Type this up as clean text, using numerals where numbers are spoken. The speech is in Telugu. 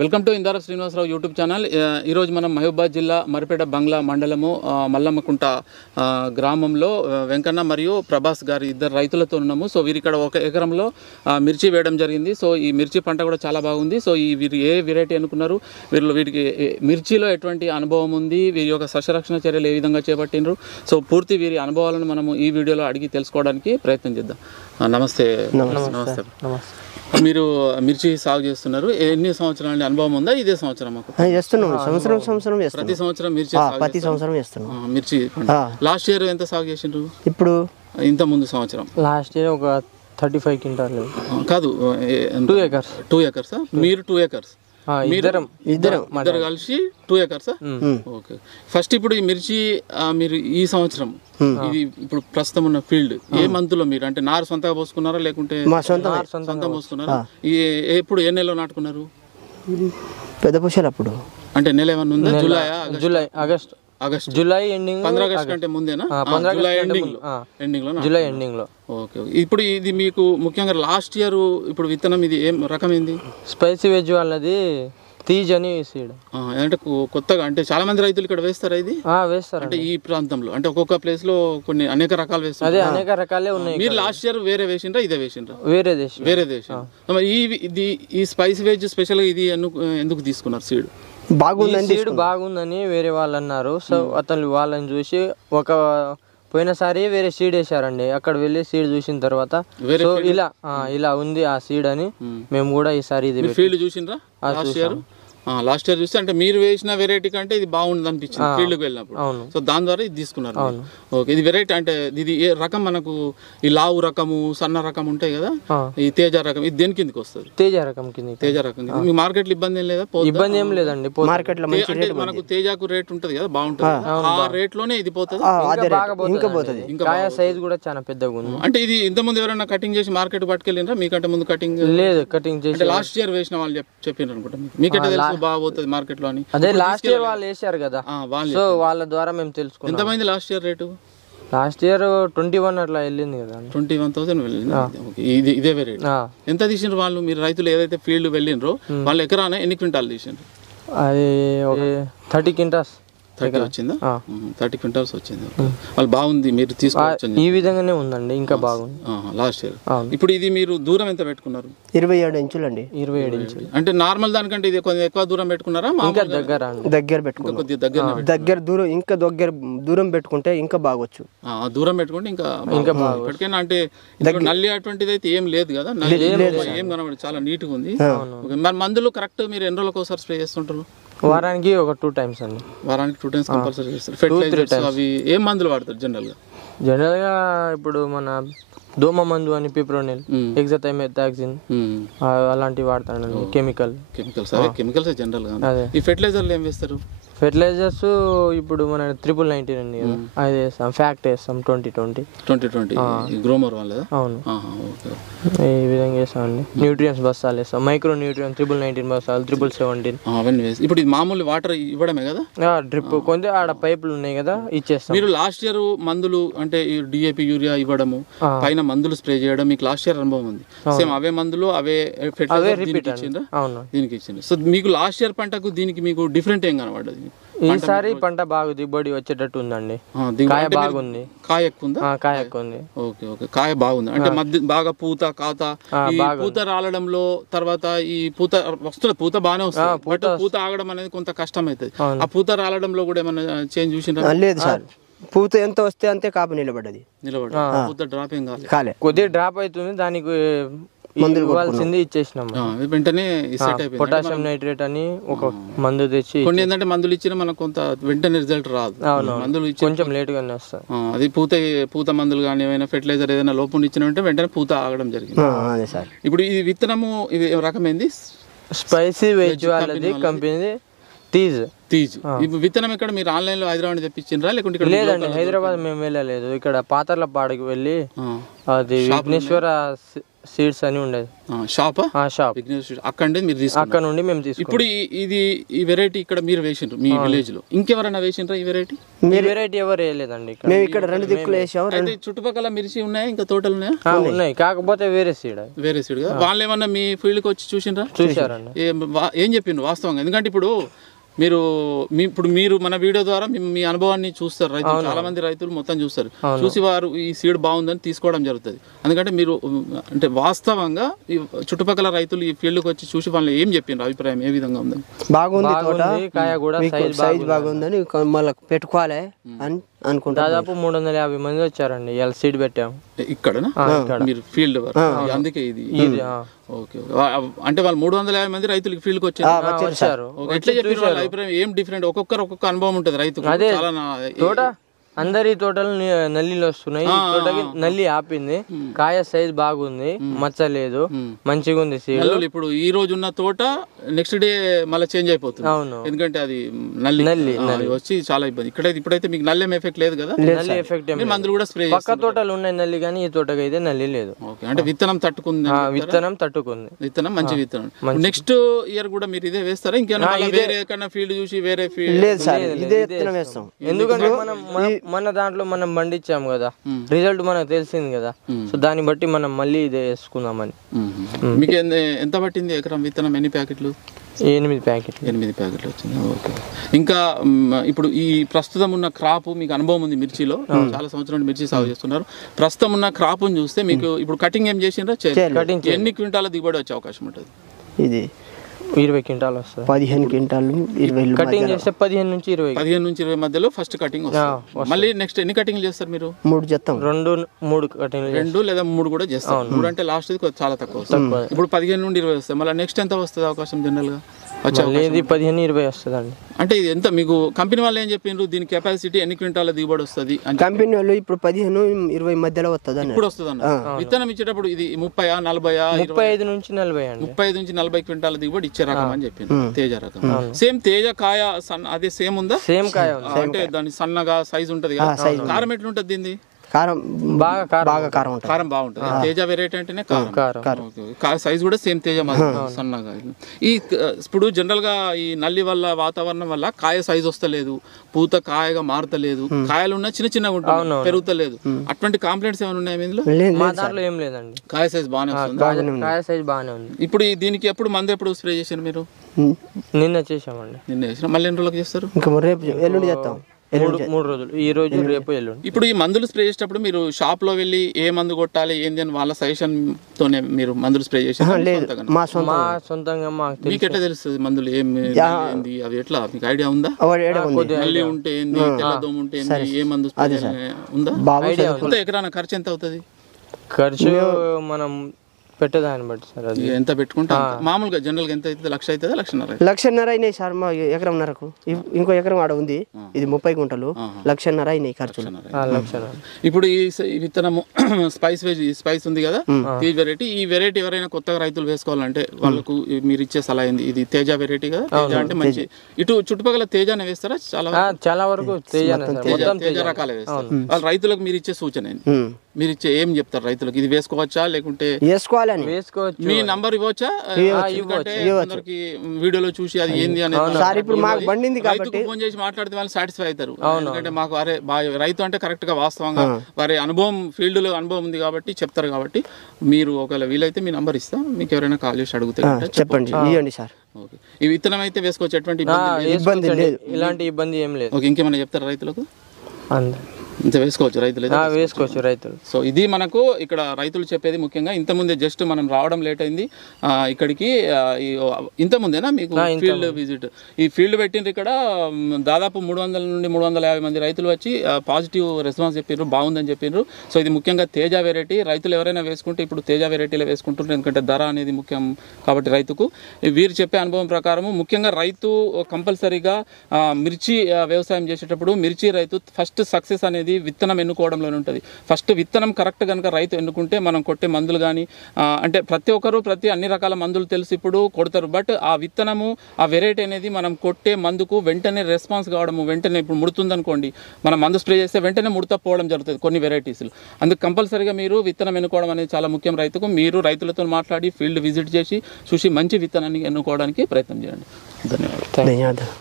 Welcome to Indara Srinivasa Rao YouTube channel. ఈరోజు మనం మహబూబాబాద్ జిల్లా మరిపేట బంగ్లా మండలము మల్లమ్మకుంట గ్రామంలో వెంకన్న మరియు ప్రభాస్ గారి ఇద్దరు రైతులతో ఉన్నాము. సో వీరు ఇక్కడ 1 ఎకరంలో మిర్చి వేయడం జరిగింది. సో ఈ మిర్చి పంట కూడా చాలా బాగుంది. సో ఈ వీరు ఏ వెరైటీ అనుకున్నారు, వీరికి మిర్చిలో ఎటువంటి అనుభవం ఉంది, వీరి యొక్క సస్యరక్షణ చర్యలు ఏ విధంగా చేపట్టినరు, సో పూర్తి వీరి అనుభవాలను మనము ఈ వీడియోలో అడిగి తెలుసుకోవడానికి ప్రయత్నం చేద్దాం. నమస్తే. నమస్తే. మీరు మిర్చి సాగు చేస్తున్నారు, ఎన్ని సంవత్సరాల అనుభవం ఉందా? ఇదే సంవత్సరం ప్రతి సంవత్సరం మిర్చి లాస్ట్ ఇయర్ ఎంత సాగు చేసిండ్రు? ఇప్పుడు ఇంత ముందు సంవత్సరం లాస్ట్ ఇయర్ ఒక 35 క్వింటాలు కాదు, 2 ఎకర్స్. మీరు 2 ఎకర్స్, ఇద్దరు కలిసి 2 ఎకర్స్. ఓకే. ఫస్ట్ ఇప్పుడు ఈ మిర్చి మీరు ఈ సంవత్సరం ఇది ఇప్పుడు ప్రస్తుతం ఉన్న ఫీల్డ్ ఏ మంత్ లో మీరు అంటే నారు సొంతంగా పోసుకున్నారా లేకుంటే సొంతంగా పోసుకున్నారా? ఎప్పుడు ఏ నెలలో నాటుకున్నారు? పెద్ద పుష్పాలు అప్పుడు అంటే నెల ఏమన్నా ఉందా? జూలై జూలై ఎండింగ్ 15 ఆగస్ట్ కంటే ముందేనా? జూలై ఎండింగ్ లో. ఓకే. ఇప్పుడు ఇది మీకు ముఖ్యంగా లాస్ట్ ఇయర్ ఇప్పుడు విత్తనం ఇది ఏం రకమైంది? స్పైసీ వెజ్ వాళ్ళది తీజ్ అని సీడ్. అంటే కొత్తగా అంటే చాలా మంది రైతులు ఇక్కడ వేస్తారా ఇది? వేస్తారు అంటే ఈ ప్రాంతంలో అంటే ఒక్కొక్క ప్లేస్ లో కొన్ని అనేక రకాలు వేస్తారు. అదే అనేక రకాలే ఉన్నాయి. మీరు లాస్ట్ ఇయర్ వేరే వేసిండ్రా ఇదే వేసిండ్రా? వేరే దేశం. ఈ స్పైసీ వెజ్ స్పెషల్ గా ఇది ఎందుకు తీసుకున్నారు సీడ్? బాగుందని వేరే వాళ్ళు అన్నారు. సో అతను వాళ్ళని చూసి పోయినసారి వేరే సీడ్ వేసారండి. అక్కడ వెళ్ళి సీడ్ చూసిన తర్వాత ఇలా ఉంది ఆ సీడ్ అని మేము కూడా ఈసారి ఇది ఫీల్డ్ చూసిండ్రా? లాస్ట్ ఇయర్ చూస్తే అంటే మీరు వేసిన వెరైటీ కంటే ఇది బాగుంది అనిపించింది ఫీల్డ్కి వెళ్ళినప్పుడు. సో దాని ద్వారా ఇది తీసుకున్నారు. ఓకే. ఇది వెరైటీ అంటే ఇది ఏ రకం? మనకు ఈ లావు రకము, సన్న రకం ఉంటాయి కదా, ఈ తేజ రకం, ఇది దేని కిందకి వస్తుంది? తేజ రకం కింద. మీ మార్కెట్ లో ఇబ్బంది ఏం లేదా? ఇబ్బంది ఏం లేదండి. మార్కెట్ లో అంటే మనకు తేజాకు రేట్ ఉంటది కదా, బాగుంటుంది. ఆ రేట్ లోనే ఇది పోతుంది. కాయ సైజ్ కూడా చాలా పెద్దగా ఉంది. అంటే ఇది ఇంత ముందు ఎవరైనా కటింగ్ చేసి మార్కెట్ పట్టుకెళ్ళినరా? మీకంటే ముందు కటింగ్ లేదు. కటింగ్ చేసి లాస్ట్ ఇయర్ వేసిన వాళ్ళు చెప్పినారు అనుకుంటా. మీకంటే తెలుసు బాగుపోతుంది మార్కెట్ లో అని. అదే లాస్ట్ ఇయర్ వాళ్ళు వేసారు కదా, సో వాళ్ళ ద్వారా మేము తెలుసుకున్నాం. ఎంతమైంది last year rate? Last year 21 అట్లా వెళ్ళింది కదా. 21,000 వెళ్ళింది. ఇదే వెరైటీ. ఎంత తీసిండ్రు వాళ్ళు? మీరు రైతులు ఏదైతే ఫీల్డ్ వెళ్ళిండ్రో వాళ్ళు ఎకరాన ఎన్ని క్వింటాలు తీసిండ్రు? అది 30 క్వింటాల్స్ వచ్చిందా? 30 క్వింటాల్స్ వచ్చింది. వాళ్ళు బాగుంది, మీరు తీసుకోవచ్చు. ఈ విధంగానే ఉందండి, ఇంకా బాగుంది లాస్ట్ ఇయర్. ఇప్పుడు ఇది మీరు దూరం ఎంత పెట్టుకున్నారు? 27 ఇంచులు అండి. 27 ఇంచులు అంటే నార్మల్ దానికంటే ఇది కొంచెం ఎక్కువ దూరం పెట్టుకున్నారా? దగ్గర పెట్టుకున్నాం. దగ్గర దూరం పెట్టుకుంటే ఇంకా బాగొచ్చు. దూరం పెట్టుకుంటే ఇంకా పెట్టుకున్నా. అంటే నల్లి అటువంటిది అయితే ఏం లేదు కదా, ఏం కనబడి చాలా నీట్ గా ఉంది. మరి మందులు కరెక్ట్ మీరు ఎన్ని రోజులకు ఒకసారి స్ప్రే చేస్తుంటారు? వారానికి ఒక 2 టైమ్స్ అండి. వారానికి 2 టైమ్స్ కంపల్సరీ చేస్తారు. ఫెర్టిలైజర్స్ అవి ఏం మందులు వాడతారు జనరల్ గా? ఇప్పుడు మన దోమ మందు అని పిప్రోనిల్, ఎగ్జాథైమెథాక్సిన్ అలాంటివి వాడతానండి. కెమికల్స్ జనరల్ గా. ఈ ఫెర్టిలైజర్లు ఏం వేస్తారు? ఫెర్టిలైజర్స్ ఇప్పుడు మన 99 అండి, అది వేస్తాం. ఫ్యాక్ట్ వేస్తాం 2020 గ్రోమర్ వాళ్ళ. అవును, ఈ విధంగా వేస్తామండి. న్యూట్రియన్స్ బస్తాలు వేస్తాం. మైక్రో న్యూట్రియన్స్ 19 బస్తాలు, 17. అవన్నీ వేసి ఇప్పుడు ఇది మామూలు వాటర్ ఇవ్వడమే కదా? డ్రిప్ కొంచెం ఆడ పైపులు ఉన్నాయి కదా, ఇచ్చేస్తాం. మీరు లాస్ట్ ఇయర్ మందులు అంటే DAP యూరియా ఇవ్వడము, పైన మందులు స్ప్రే చేయడం మీకు లాస్ట్ ఇయర్ అనుభవం ఉంది. సేమ్ అవే మందులు అవే ఫెర్టిలైజర్ దీనికి ఇచ్చిండ్రు. సో మీకు లాస్ట్ ఇయర్ పంటకు దీనికి మీకు డిఫరెంట్ ఏం కనబడ్డది? ఈసారి పంట బాగా దిగుబడి వచ్చేటట్టు ఉందండి. కాయ బాగుంది. కాయ ఎక్కువ ఉందా? కాయ ఎక్కువ ఉంది. ఓకే. కాయ బాగుంది. అంటే మధ్య బాగా పూత కాత, పూత రాలడంలో తర్వాత ఈ పూత వస్తుంది, పూత బాగానే వస్తుంది. బట్ పూత ఆగడం అనేది కొంత కష్టం అవుతుంది. ఆ పూత రాలడంలో కూడా ఏమన్నా చేంజ్ చూసిండ్రా? లేదు సార్, పూత ఎంత వస్తే అంతే కాపు నిలబడ్డది. పూత డ్రాప్ ఏం కాలే, కొద్దిగా డ్రాప్ అవుతుంది. దానికి ఇవ్వాల్సింది ఇచ్చేసినాం వెంటనే. పొటాషియం నైట్రేట్ అని ఒక మందు తెచ్చి, కొన్ని ఏంటంటే మందులు ఇచ్చినా మనకు కొంత వెంటనే రిజల్ట్ రాదు. మందులు ఇచ్చి కొంచెం లేట్ గానే వస్తాయి. అది పూత మందులు కానీ ఏమైనా ఫెర్టిలైజర్ ఏదైనా లోపం ఇచ్చిన వెంటనే పూత ఆగడం జరిగింది. ఇప్పుడు ఇది విత్తనము ఇది రకమైంది? స్పైసీ వెజ్ వాళ్ళది కంపెనీ తీజ్. విత్తనం ఇక్కడ మీరు ఆన్లైన్ లో హైదరాబాద్ తెప్పించిండ్రా లేకుంటే? లేదండి, హైదరాబాద్ మేము వెళ్ళలేదు. ఇక్కడ పాతర్లపాడుకి వెళ్ళి అది విఘ్నేశ్వర సీడ్స్ అని ఉండేది షాపా షాప్. విఘ్నేశ్వర సీడ్స్ అక్కడ మీరు తీసుకున్నారు. అక్కడ నుండి మేము తీసుకున్నాం. ఇప్పుడు ఈ వెరైటీ ఇక్కడ మీరు వేసిండ్రు మీ విలేజ్ లో, ఇంకెవరైనా వేసిండ్రా ఈ వెరైటీ? ఈ వెరైటీ ఎవరు వేయలేదండి ఇక్కడ. మేము ఇక్కడ 2 దిక్కులు వేసాం. అంటే చుట్టుపక్కల మిర్చి ఉన్నాయా, ఇంకా తోటలు ఉన్నాయా? ఉన్నాయి, కాకపోతే వేరే సీడ్. వేరే సీడ్ కదా. వాళ్ళు ఏమన్నా మీ ఫీల్డ్కి వచ్చి చూసిండ్రా? చూసారండి. ఏం చెప్పిండ్రు వాస్తవంగా? ఎందుకంటే ఇప్పుడు మీరు మన వీడియో ద్వారా మీ అనుభవాన్ని చూస్తారు. రైతులు చాలా మంది రైతులు మొత్తం చూస్తారు, చూసి వారు ఈ సీడ్ బాగుందని తీసుకోవడం జరుగుతుంది. ఎందుకంటే మీరు అంటే వాస్తవంగా ఈ చుట్టుపక్కల రైతులు ఈ ఫీల్డ్కి వచ్చి చూసి వాళ్ళు ఏం చెప్పిండ్రు, అభిప్రాయం ఏ విధంగా ఉందని? బాగుంది తోట, కాయ కూడా సైజ్ బాగుందని మళ్ళీ పెట్టుకోవాలి అని అనుకుంటా. దాదాపు 350 మంది వచ్చారండి ఇవాళ సీడ్ పెట్టాము ఇక్కడనా మీరు ఫీల్డ్ అందుకే ఇది ఓకే. అంటే వాళ్ళు 350 మంది రైతులకి ఫీల్డ్కి వచ్చారు. ఎట్లా చెప్పారు వాళ్ళ అభిప్రాయం? ఏం డిఫరెంట్? ఒక్కొక్క అనుభవం ఉంటుంది రైతుకు. తోట అందరి తోటలు నల్లిలు వస్తున్నాయి, ఈ తోటకి నల్లి ఆపింది. కాయ సైజ్ బాగుంది, మచ్చ లేదు, మంచిగా ఉంది సీడ్. ఇప్పుడు ఈ రోజు ఉన్న తోట నెక్స్ట్ డే మళ్ళీ చేంజ్ అయిపోతుంది. అవును, ఎందుకంటే అది నల్లి వచ్చి చాలా ఇబ్బంది. ఇప్పుడైతే మీకు నల్లి ఏం ఎఫెక్ట్ లేదు కదా? నల్లి ఎఫెక్ట్ మందులు కూడా స్ప్రే పక్క తోటలు ఉన్నాయి నల్లి, కానీ ఈ తోటకి అయితే నల్లి లేదు. ఓకే, అంటే విత్తనం తట్టుకుంది. విత్తనం మంచి విత్తనం. నెక్స్ట్ ఇయర్ కూడా మీరు ఇదే వేస్తారా? ఇంకేమైనా వేరే ఎక్కడైనా ఫీల్డ్ చూసి వేరే ఫీల్డ్? లేదు సార్, ఇదే విత్తనం వేస్తాం. ఎందుకంటే మన దాంట్లో మనం పండించాము కదా, రిజల్ట్ మనకు తెలిసింది కదా, సో దాన్ని బట్టి మనం మళ్ళీ ఇదే వేసుకుందామని. మీకు ఎంత పట్టింది ఎకరం విత్తనం? ఎన్ని ప్యాకెట్లు? 8 ప్యాకెట్లు. 8 ప్యాకెట్లు వచ్చింది. ఓకే. ఇంకా ఇప్పుడు ఈ ప్రస్తుతం ఉన్న క్రాప్ మీకు అనుభవం ఉంది మిర్చిలో, చాలా సంవత్సరాలు మిర్చి సాగు చేస్తున్నారు. ప్రస్తుతం ఉన్న క్రాప్ చూస్తే మీకు ఇప్పుడు కటింగ్ ఏం చేసిండ్రా? ఎన్ని క్వింటాల దిగుబడి వచ్చే అవకాశం ఉంటుంది? ఇది 20 క్వింటాలు వస్తుంది. 15 క్వింటాలు 20 కటింగ్ చేస్తే 15 నుంచి 20 మధ్యలో ఫస్ట్ కటింగ్ వస్తుంది. మళ్ళీ నెక్స్ట్ ఎన్ని కటింగ్లు చేస్తారు మీరు? 3 చేస్తాం. 2-3 కటింగ్లు, 2 లేదా 3 కూడా చేస్తాం. 3 అంటే లాస్ట్ చాలా తక్కువ వస్తుంది. ఇప్పుడు 15 నుండి 20 వస్తాయి. మళ్ళీ నెక్స్ట్ ఎంత వస్తుంది అవకాశం జనరల్ గా? 15-20 వస్తుందండి. అంటే ఇది ఎంత మీకు కంపెనీ వాళ్ళు ఏం చెప్పిండ్రు దీని కెపాసిటీ ఎన్ని క్వింటాల దిగుబడి వస్తుంది? కంపెనీ వాళ్ళు ఇప్పుడు 15-20 మధ్యలో వస్తుంది. ఇప్పుడు వస్తుంది అన్న. విత్తనం ఇచ్చేటప్పుడు ఇది 30-40 35 నుంచి 40 అండి. 35 నుంచి 40 క్వింటాల దిగుబడి ఇచ్చే రకం అని చెప్పింది. తేజ రకం సేమ్ తేజ కాయ అదే సేమ్ ఉందా? సేమ్ కాయ అంటే దాని సన్నగా సైజ్ ఉంటది కదా. కారం ఎట్లుంటది దీన్ని? కారం బాగా కారం ఉంటుంది. కారం బాగుంటుంది. తేజ వెరైటీ అంటేనే కారం సైజ్ కూడా సేమ్ తేజ సన్నగా. ఇప్పుడు జనరల్ గా ఈ నల్లి వల్ల వాతావరణం వల్ల కాయ సైజ్ వస్తలేదు, పూత కాయగా మారుతలేదు, కాయలు ఉన్న చిన్నగా ఉంటుంది, పెరుగుతలేదు. అటువంటి కాంప్లైంట్స్ ఏమైనా ఉన్నాయి ఇందులో? మా దాంట్లో ఏం లేదండి, కాయ సైజ్ బాగానే వస్తుంది. కాయ సైజ్ బాగానే ఉంది. ఇప్పుడు దీనికి ఎప్పుడు మందు ఎప్పుడు స్ప్రే చేశారు మీరు? నిన్న చేసామండి. నిన్న చేసిన. మళ్ళీ ఎన్ని రోజులకు చేస్తారు? ఇంకా రేపు ఎల్లుండి చేస్తాం. 3 రోజులు, ఈ రోజు రేపు ఎల్లుండి. ఇప్పుడు ఈ మందులు స్ప్రే చేసేటప్పుడు మీరు షాప్ లో వెళ్ళి ఏ మందు కొట్టాలి ఏంది అని వాళ్ళ సజెషన్ తోనే మీరు మందులు స్ప్రే చేసి? మా సొంతంగా మీకు ఎట్లా తెలుస్తుంది మందులు ఏంది అవి? ఎట్లా మీకు ఐడియా ఉందా? నల్లి ఉంటే ఏంది, తెల్లదోమ ఉంటే ఏంది, ఏ మందు ఉందా? ఎకరాన ఖర్చు ఎంత అవుతుంది? ఖర్చు మనం పెట్టేదాన్ని బట్టి సార్. అది ఎంత పెట్టుకుంటా మామూలుగా జనరల్ గా ఎంత అవుతుంది? 1,00,000 అవుతుందా? 1,50,000 అయినాయి సార్ మా ఎకరంన్నరకు. ఇంకో ఎకరం ఆడ ఉంది, ఇది 30 గుంటలు. 1,50,000 అయినాయి ఖర్చు. ఇప్పుడు ఈ విత్తనము స్పైస్ ఉంది కదా, ఈ వెరైటీ ఎవరైనా కొత్తగా రైతులు వేసుకోవాలంటే వాళ్ళకు మీరు ఇచ్చే సలహా ఏంది? ఇది తేజ వెరైటీ కదా, తేజ అంటే మంచి. ఇటు చుట్టుపక్కల తేజానే వేస్తారా? చాలా వరకు తేజ రకాలే వేస్తారు. వాళ్ళ రైతులకు మీరు ఇచ్చే సూచన ఏంది? మీరు ఇచ్చే ఏం చెప్తారు రైతులకు? ఇది వేసుకోవచ్చా లేకుంటే వేసుకోవాలని? మీ నంబర్ ఇవ్వచ్చా? అందరికి వీడియోలో చూసి అది ఏంది అనేది ఫోన్ చేసి మాట్లాడితే వాళ్ళు సాటిస్ఫై అవుతారు. ఎందుకంటే మాకు అరే రైతు అంటే కరెక్ట్ గా వాస్తవంగా వారి అనుభవం ఫీల్డ్ లో అనుభవం ఉంది కాబట్టి చెప్తారు. కాబట్టి మీరు ఒకవేళ వీలైతే మీ నంబర్ ఇస్తా, మీకు ఎవరైనా కాల్ చేసి అడిగితే చెప్పండి, ఇవ్వండి సార్. ఓకే. ఈ విత్తనం అయితే వేసుకోవచ్చు, ఎటువంటి ఇబ్బంది లేదు, ఇలాంటి ఇబ్బంది ఏం లేదు. ఓకే. ఇంకేమైనా చెప్తారా రైతులకు? ఇంత వేసుకోవచ్చు రైతులు. సో ఇది మనకు ఇక్కడ రైతులు చెప్పేది. ముఖ్యంగా ఇంతకుముందే జస్ట్ మనం రావడం లేట్ అయింది ఇక్కడికి. ఇంతకుముందేనా మీకు ఫీల్డ్ విజిట్? ఈ ఫీల్డ్ పెట్టిండ్రు ఇక్కడ. దాదాపు 300 నుండి 350 మంది రైతులు వచ్చి పాజిటివ్ రెస్పాన్స్ చెప్పారు, బాగుందని చెప్పారు. సో ఇది ముఖ్యంగా తేజ వెరైటీ. రైతులు ఎవరైనా వేసుకుంటే ఇప్పుడు తేజ వెరైటీలో వేసుకుంటున్నారు, ఎందుకంటే ధర అనేది ముఖ్యం కాబట్టి రైతుకు. వీరు చెప్పే అనుభవం ప్రకారం ముఖ్యంగా రైతు కంపల్సరీగా మిర్చి వ్యవసాయం చేసేటప్పుడు మిర్చి రైతు ఫస్ట్ సక్సెస్ అనేది అనేది విత్తనం ఎన్నుకోవడంలోనే ఉంటుంది. ఫస్ట్ విత్తనం కరెక్ట్ కనుక రైతు ఎన్నుకుంటే మనం కొట్టే మందులు కానీ అంటే ప్రతి ఒక్కరు అన్ని రకాల మందులు తెలిసి ఇప్పుడు కొడతారు. బట్ ఆ విత్తనము ఆ వెరైటీ అనేది మనం కొట్టే మందుకు వెంటనే రెస్పాన్స్ కావడము, వెంటనే ఇప్పుడు ముడుతుందనుకోండి మనం మందు స్ప్రే చేస్తే వెంటనే ముడత పోవడం జరుగుతుంది కొన్ని వెరైటీస్లు. అందుకు కంపల్సరీగా మీరు విత్తనం ఎన్నుకోవడం అనేది చాలా ముఖ్యం రైతుకు. మీరు రైతులతో మాట్లాడి ఫీల్డ్ విజిట్ చేసి చూసి మంచి విత్తనాన్ని ఎన్నుకోవడానికి ప్రయత్నం చేయండి. ధన్యవాదాలు.